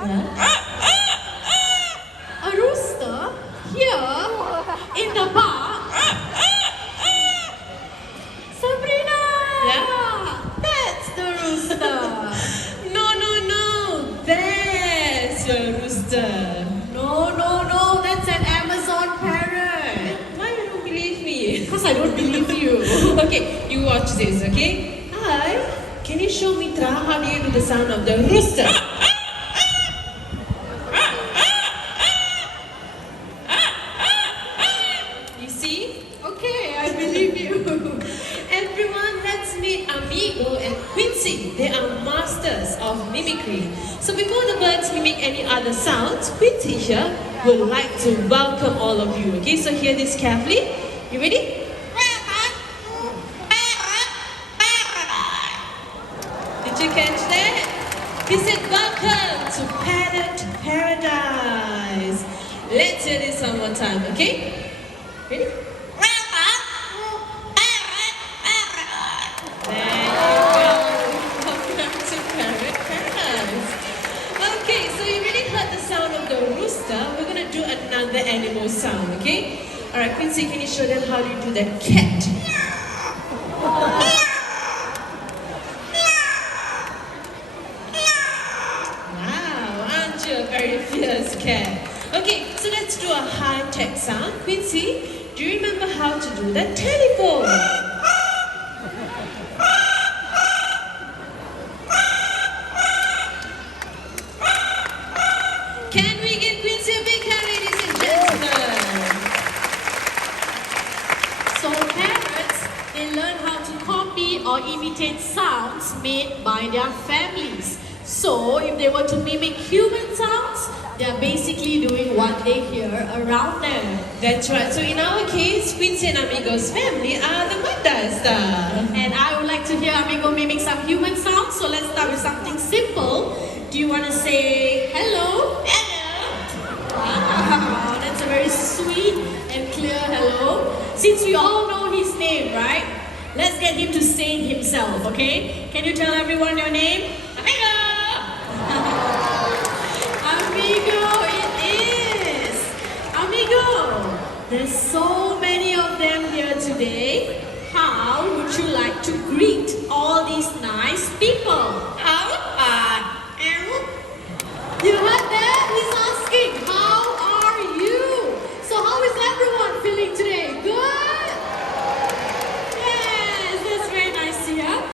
A rooster here in the park. Sabrina! Yeah? That's the rooster. No. There's your rooster. No, that's an Amazon parrot. Why you don't believe me? Because I don't believe you. Okay, you watch this, okay? Hi. Can you show Mitra how do you do the sound of the rooster? You see? Okay, I believe you. Everyone, let's meet Amigo and Quincy. They are masters of mimicry. So before the birds mimic any other sounds, Quincy here would like to welcome all of you. Okay, so hear this carefully. You ready? Did you catch that? He said, welcome to Parrot Paradise. Let's hear this one more time, okay? Ready? There you go. Welcome to Parrot Paradise. Okay, so you already heard the sound of the rooster. We're gonna do another animal sound, okay? Alright, Quincy, can you show them how to do the cat? Wow, aren't you a very fierce cat? Okay, so let's do a high-tech sound. Quincy, do you remember how to do the telephone? Can we give Quincy a big hand, ladies and gentlemen? So parrots, they learn how to copy or imitate sounds made by their families. So if they were to mimic human sounds, they are basically doing what they hear around them. That's right. So in our case, Quincy and Amigo's family are the Manda star. And I would like to hear Amigo mimic some human sounds. So let's start with something simple. Do you want to say hello? Hello. Wow, that's a very sweet and clear hello. Since we all know his name, right? Let's get him to say it himself, okay? Can you tell everyone your name? Amigo. Amigo, it is! Amigo, there's so many of them here today. How would you like to greet all these nice people?